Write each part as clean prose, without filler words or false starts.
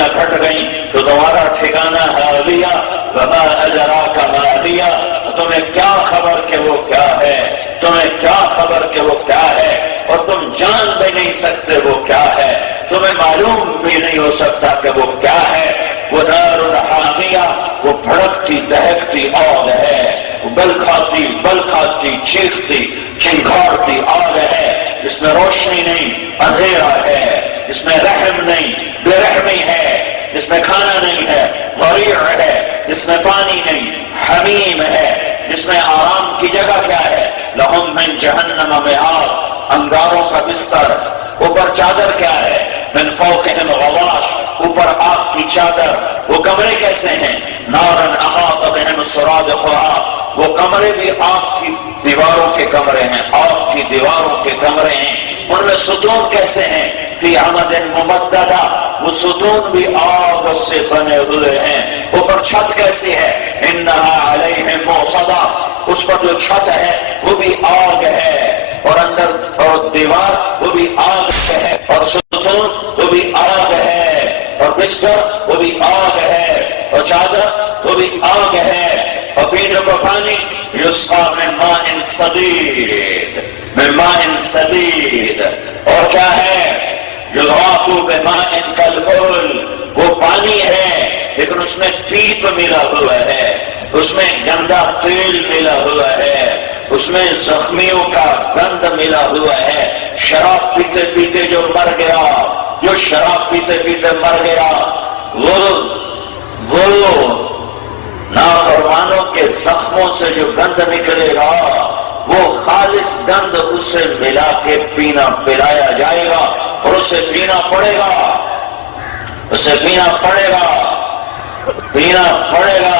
روشنیاں گھٹ گئیں تو تمہارا ٹھکانہ حاویہ وما ادراک ما ہی، تمہیں کیا خبر کہ وہ کیا ہے، تمہیں کیا خبر کہ وہ کیا ہے، اور تم جان بھی نہیں سکتے وہ کیا ہے، تمہیں معلوم بھی نہیں ہو سکتا کہ وہ کیا ہے۔ وہ نار حامیہ، وہ بھڑکتی دہکتی آگ ہے، وہ بل کھاتی چیختی چنگھاڑتی آگ ہے، جس میں روشنی نہیں اندھیرا ہے، جس میں رحم نہیں بے رحمی ہے، جس میں کھانا نہیں ہے غریع ہے، جس میں پانی نہیں حمیم ہے، جس میں آرام کی جگہ کیا ہے، لہم من جہنم مہاد، انگاروں کا بستر، اوپر چادر کیا ہے، من فوقہم غواش، اوپر آگ کی چادر۔ وہ کمرے کیسے ہیں، نارن احاط بہم سرادقها، وہ کمرے بھی آگ کی دیواروں کے کمرے ہیں، آگ کی دیواروں کے کمرے ہیں۔ ان میں ستون کیسے ہیں، فی عمد ممددہ، وہ ستون بھی آگ سے بنے ہوئے ہیں۔ اوپر چھت کیسی ہے، انہا علیہم موصدہ، اس پر جو چھت ہے وہ بھی آگ ہے، اور اندر اور دیوار وہ بھی آگ ہے، اور ستون وہ بھی آگ ہے، اور بستر وہ بھی آگ ہے، اور چادر وہ بھی آگ ہے، اور پینے کو پانی یسقا من ماء صدید، من ماء صدید، اور کیا ہے، یضاف بماء کالکحل، وہ پانی ہے لیکن اس میں پیپ ملا ہوا ہے، اس میں گندا تیل ملا ہوا ہے، اس میں زخمیوں کا گند ملا ہوا ہے۔ شراب پیتے پیتے جو مر گیا، جو شراب پیتے پیتے مر گیا، وہ نافرمانوں کے زخموں سے جو گند نکلے گا وہ خالص گند اسے ملا کے پلایا جائے گا، اور اسے پینا پڑے گا، اسے پینا پڑے گا، پینا پڑے گا۔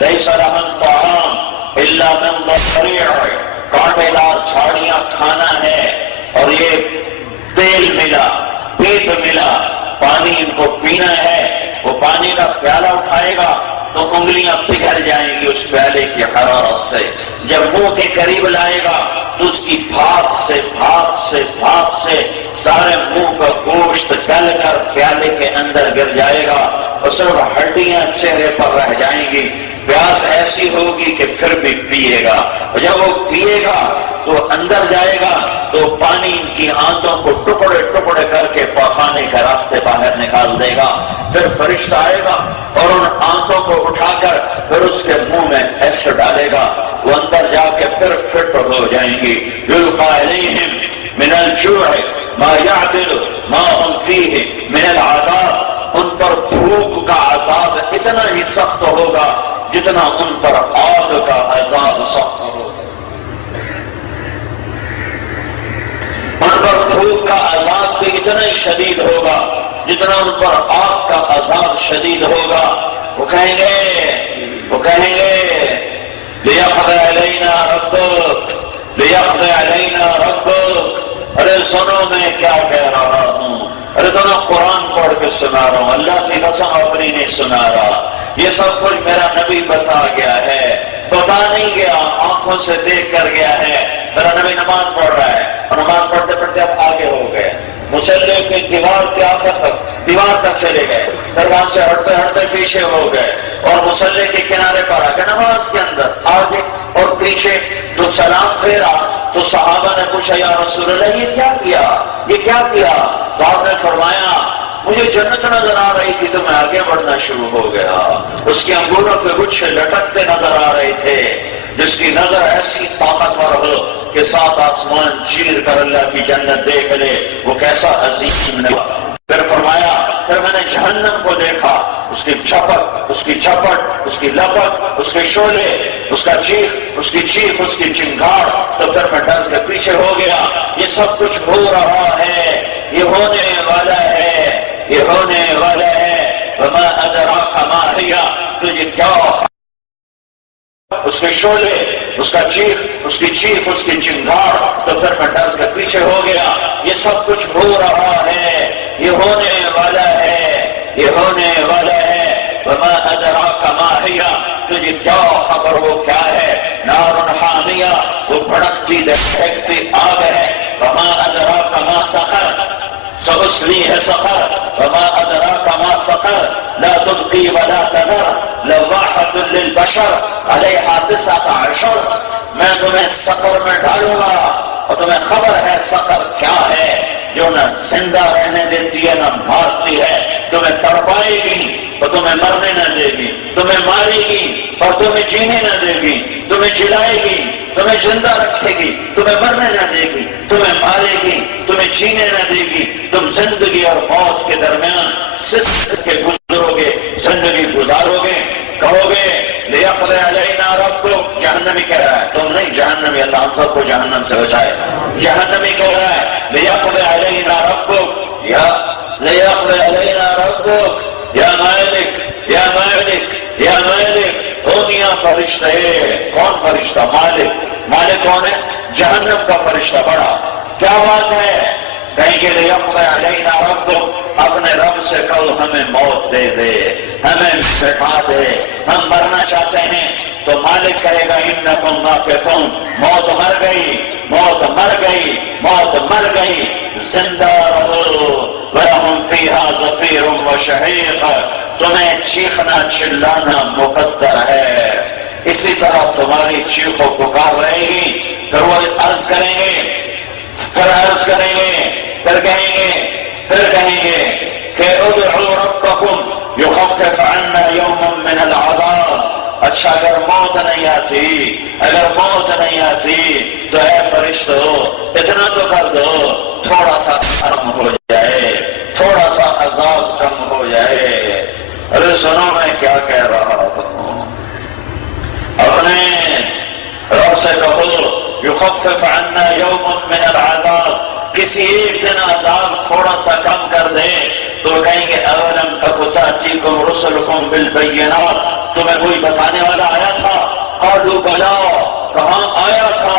لیس لہم طعام الا من ضریع، کانٹے دار جھاڑیاں کھانا ہے، اور یہ تیل ملا، پیپ ملا، پانی ان کو پینا ہے۔ وہ پانی کا پیالہ اٹھائے گا تو انگلیاں پگھل جائیں گی اس پیالے کی حرارت سے، جب منہ کے قریب لائے گا تو اس کی بھاپ سے سارے منہ کا گوشت گل کر پیالے کے اندر گر جائے گا، اور صرف ہڈیاں چہرے پر رہ جائیں گی۔ پیاس ایسی ہوگی کہ پھر بھی پیے گا، اور جب وہ پیے گا تو اندر جائے گا تو پانی ان کی آنتوں کو ٹکڑے ٹکڑے کر کے پخانے کے راستے باہر نکال دے گا۔ پھر فرشتہ آئے گا اور ان آنتوں کو اٹھا کر پھر اس کے منہ میں ایسے ڈالے گا، وہ اندر جا کے پھر فٹ ہو جائیں گی۔ یلقى علیہم من الجوع ما يعدل ما هم فيه من العذاب، ان پر بھوک کا عذاب اتنا ہی سخت ہوگا جتنا ان پر آگ کا عذاب سخت ہوگا، ان پر بھوک کا عذاب بھی اتنا ہی شدید ہوگا جتنا ان پر آگ کا عذاب شدید ہوگا۔ وہ کہیں گے لیقضی علینا ربک، لیقضی علینا ربک، ارے سنو میں کیا کہہ رہا ہوں، ارے تو میں قرآن پڑھ کے سنا رہا ہوں، اللہ کی قسم اپنی نہیں سنا رہا، یہ سب کچھ میرا نبی بتا گیا ہے، بتا نہیں گیا، آنکھوں سے دیکھ کر گیا ہے۔ میرا نبی نماز پڑھ رہا ہے، اور نماز پڑھتے پڑھتے اب آگے ہو گئے، مصلی کی دیوار کے آخر تک، دیوار تک چلے گئے، پھر وہاں سے ہٹتے ہٹتے پیچھے ہو گئے، اور مصلی کے کنارے پر آ گئے، نماز کے اندر آگے اور پیچھے۔ تو سلام پھیرا تو صحابہ نے پوچھا یا رسول اللہ یہ کیا کیا، یہ کیا کیا؟ تو آپ نے فرمایا مجھے جنت نظر آ رہی تھی تو میں آگے بڑھنا شروع ہو گیا، اس کے انگوروں کے گچھے لٹکتے نظر آ رہے تھے، جس کی نظر ایسی طاقتور ہو کہ سات آسمان چیر کر اللہ کی جنت دیکھ لے، وہ کیسا عظیم ہے۔ پھر فرمایا پھر میں نے جہنم کو دیکھا، اس کی چپٹ، اس کی جھپٹ، اس کی لپٹ، اس کے شعلے، اس کا چیخ، اس کی چیخ، اس کی چنگھاڑ، تو پھر میں ڈر کے پیچھے ہو گیا۔ یہ سب کچھ ہو رہا ہے، یہ ہونے والا ہے، یہ ہونے والا ہے۔ وما ادراک ما ہی، تجھے کیا اس کے شعلے، اس کا چیخ، اس کی چیخ، اس کی چنگھاڑ، تو پھر میں ڈر کے پیچھے ہو گیا۔ یہ سب کچھ ہو رہا ہے، یہ ہونے والا ہے، یہ ہونے والا ہے۔ وما ادراک ما ہی، تجھے کیا خبر وہ کیا ہے؟ نار حامیہ، وہ بھڑکتی دہکتی آگ ہے۔ وما ادراک ما سقر، سأصليه سقر وما أدراك ما سقر لا تبقي ولا تذر لواحة للبشر عليها 19 میں تمہیں سقر میں ڈالوں گا اور تمہیں خبر ہے سقر کیا ہے، جو نہ زندہ رہنے دیتی ہے نہ مارتی ہے، تمہیں تڑپائے گی اور تمہیں مرنے نہ دے گی، تمہیں مارے گی اور تمہیں جینے نہ دے گی، تمہیں جلائے گی، تمہیں زندہ رکھے گی، تمہیں مرنے نہ دے گی، تمہیں مارے گی، تمہیں جینے نہ دے گی، تم زندگی اور موت کے درمیان سس کے گزرو گے، زندگی گزارو گے، کہو گے لیقضی علینا ربک، جہنمی کہہ رہا ہے، تم نہیں، جہنمی، اللہ ہم سب کو جہنم سے بچائے، جہنمی کہہ رہا ہے لیقضی علینا ربک یا لیقضی علینا ربک یا مالک یا مالک یا مالک، ہو میاں فرشتہ ہے، کون فرشتہ؟ مالک، مالک کون ہے؟ جہنم کا فرشتہ بڑا، کیا بات ہے؟ کہیں گے لیقضی علینا ربک، اپنے رب سے کہو ہمیں موت دے دے، ہمیں بٹھا دے، ہم مرنا چاہتے ہیں، تو مالک کہے گا انکم ماکثون، موت مر گئی، موت مر گئی، موت مر گئی، زندہ رہو، وَلَهُمْ فِيهَا زَفِيرٌ وَشَهِيقٌ، تمہیں چیخنا چلانا مقدر ہے، اسی طرح تمہاری چیخ و پکار رہے گی، پھر وہ عرض کریں گے، پھر عرض کریں گے، پھر کہیں گے کہ ادعوا ربکم یخفف عنا یوما من العذاب، اچھا اگر موت نہیں آتی تو اے فرشتو اتنا تو کر دو، تھوڑا سا کم ہو جائے، تھوڑا سا عذاب کم ہو جائے۔ ارے سنو میں کیا کہہ رہا ہوں، اپنے رب سے کہو یخفف عنا یوما من العذاب، کسی ایک دن عذاب تھوڑا سا کم کر دے، تو کہیں گے اولم تک تأتیکم رسلکم بالبینات، تمہیں کوئی بتانے والا آیا تھا؟ قالوا بلا، کہاں آیا تھا؟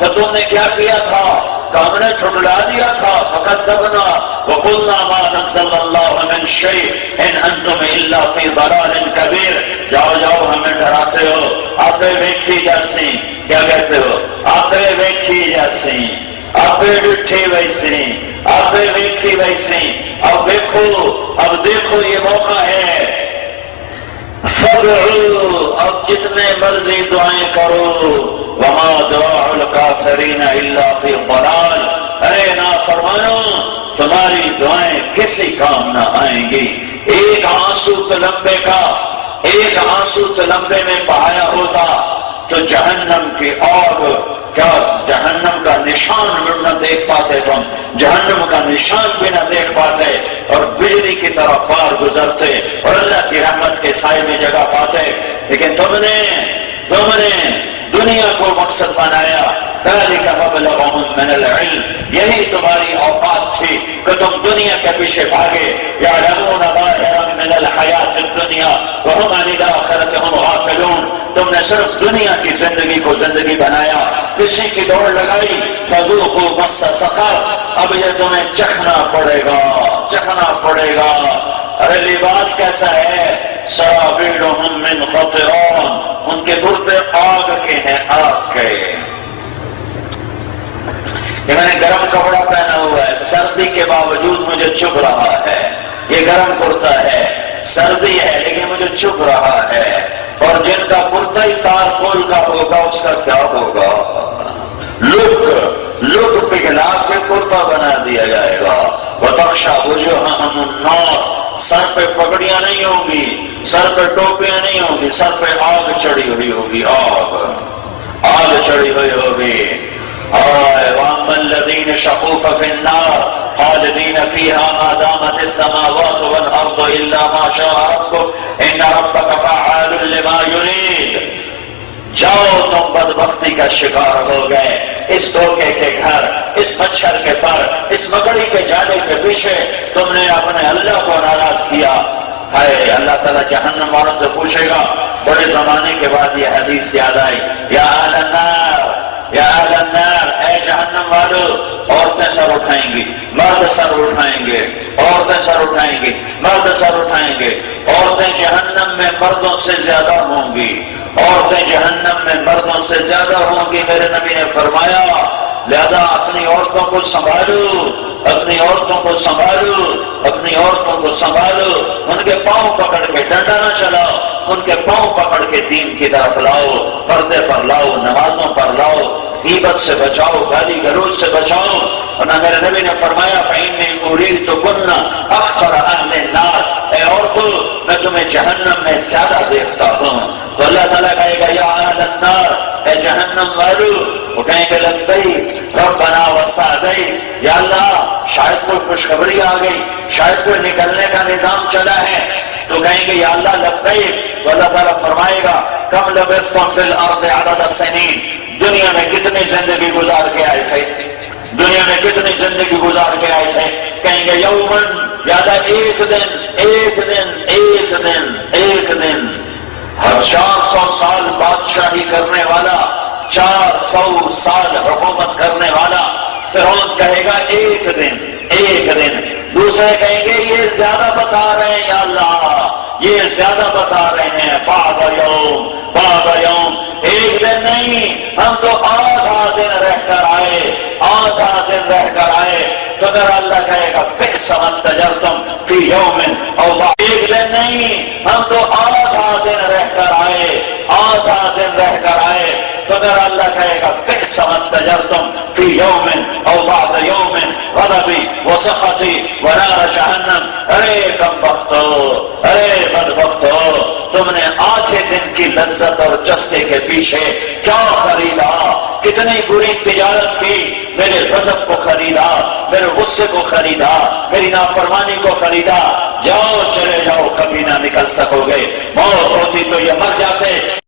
تو تم نے کیا کیا تھا؟ کہ ہم نے چھٹلا دیا تھا، فکذبنا وقلنا ما نزل اللہ من شیء ان انتم الا فی ضلال کبیر، جاؤ ہمیں ڈراتے ہو، آپ ویکھی جاسی، کیا کہتے ہو؟ آپ ویکھی جاسی، آپ ڈٹھی ویسی، آپ ویکھی ویسی، اب دیکھو یہ موقع ہے، فادعوا، اب جتنے مرضی دعائیں کرو، وما دعاء الکافرین الا فی ضلال، ارے نافرمانو تمہاری دعائیں کسی کام نہ آئیں گی، ایک آنسو تلمبے میں بہایا ہوتا تو جہنم کی آگ، کیا جہنم کا نشان نہ دیکھ پاتے تم، جہنم کا نشان بھی نہ دیکھ پاتے، اور بجلی کی طرح پار گزرتے اور اللہ کی رحمت کے سائے میں جگہ پاتے، لیکن تم نے دنیا کو مقصد بنایا، ذَلِكَ مَبْلَغُهُم مِّنَ الْعِلْمِ، یہی تمہاری اوقات تھی کہ تم دنیا کے پیچھے بھاگے، يَعْلَمُونَ ظَاهِرًا مِّنَ الْحَيَاةِ الدُّنْيَا وَهُمْ عَنِ الْآخِرَةِ هُمْ غَافِلُونَ، تم نے صرف دنیا کی زندگی کو زندگی بنایا، کسی کی دوڑ لگائی، فَذُوقُوا مَسَّ سَقَرَ، اب یہ تمہیں چکھنا پڑے گا، ارے لباس کیسا ہے؟ سرابیلہم من قطران، ان کے کرتے آگ کے ہیں، آگ کے، یہ میں نے گرم کپڑا پہنا ہوا ہے، سردی کے باوجود مجھے چبھ رہا ہے، یہ گرم کرتا ہے، سردی ہے لیکن مجھے چبھ رہا ہے، اور جن کا کرتا ہی تارکول کا ہوگا اس کا کیا ہوگا؟ لُک پگھلا کے کرتا بنا دیا جائے گا، وَتَخْشَعُ وُجُوهَهُمُ النَّارُ، سر پہ پگڑیاں نہیں ہوں گی، سر پہ ٹوپیاں نہیں ہوں گی، سر پہ آگ چڑھی ہوئی ہوگی، آگ چڑھی ہوئی ہوگی، وَأَمَّا الَّذِينَ شَقُوا فَفِي النَّارِ خَالِدِينَ فِيهَا مَا دَامَتِ السَّمَاوَاتُ وَالْأَرْضُ إِلَّا مَا شَاءَ رَبُّكَ إِنَّ رَبَّكَ فَعَّالٌ لِمَا يُرِيدُ، جاؤ تم بدبختی کا شکار ہو گئے، اس دھوکے کے گھر، اس مچھر کے پر، اس مکڑی کے جالے کے پیچھے تم نے اپنے اللہ کو ناراض کیا، ہے اللہ تعالیٰ جہنم والوں سے پوچھے گا، بڑے زمانے کے بعد یہ حدیث یاد آئی، یا اہل النار، یا اہل النار، اے جہنم والو، عورتیں سر اٹھائیں گی، مرد سر اٹھائیں گے، عورتیں سر اٹھائیں گی، مرد سر اٹھائیں گے، عورتیں جہنم میں مردوں سے زیادہ ہوں گی، عورتیں جہنم میں مردوں سے زیادہ ہوں گی، میرے نبی نے فرمایا لہذا اپنی عورتوں کو سنبھالو، اپنی عورتوں کو سنبھالو، اپنی عورتوں کو سنبھالو، ان کے پاؤں پکڑ کے ڈنڈا نہ چلاؤ، ان کے پاؤں پکڑ کے دین کی طرف لاؤ، پردے پر لاؤ، نمازوں پر لاؤ، غیبت سے بچاؤ، گالی گلوچ سے بچاؤ۔ ورنہ میرے نبی نے فرمایا فَإِنِّي أُرِيدُكُنَّ أَكْثَرَ أَهْلِ النَّارِ، اے عورتوں میں تمہیں جہنم میں زیادہ دیکھتا ہوں۔ تو اللہ تعالیٰ کہے گا یا اہل النار، اے جہنم والو، وہ کہیں گے لبیک ربنا وسعدیک، یا اللہ شاید کوئی خوشخبری آ گئی، شاید کوئی نکلنے کا نظام چلا ہے، تو کہیں گے یا اللہ لبیک۔ تو اللہ تعالیٰ فرمائے گا کم لبثتم فی الارض عدد السنین، دنیا میں کتنی زندگی گزار کے آئے تھے، دنیا میں کتنی زندگی گزار کے آئے تھے؟ کہیں گے یومن، یا اللہ ایک دن، ایک دن، ایک دن، ایک دن۔ ہر 400 سال بادشاہی کرنے والا، 400 سال حکومت کرنے والا فرعون کہے گا ایک دن، ایک دن۔ دوسرے کہیں گے یہ زیادہ بتا رہے ہیں یا اللہ، یہ زیادہ بتا رہے ہیں، بعد یوم، بعد یوم، ایک دن نہیں، ہم تو آدھا دن رہ کر آئے، آدھا دن رہ کر آئے۔ تو میرا اللہ کہے گا بئس ما استجرتم فی یوم او بعد، ایک دن نہیں، ہم تو آدھا دن رہ کر آئے، آدھا دن رہ کر آئے۔ تو میرا اللہ کہے گا بئس ما استجرتم فی یوم او بعد یوم غضبی وسخطی ونار جہنم، ارے کم بختو، ارے بدبختو، تم نے آدھے دن کی لذت اور چستے کے پیچھے کیا خریدا، کتنی بری تجارت کی، میرے غضب کو خریدا، میرے غصے کو خریدا، میری نافرمانی کو خریدا۔ جاؤ چلے جاؤ، کبھی نہ نکل سکو گے، موت ہوتی تو یہ مر جاتے۔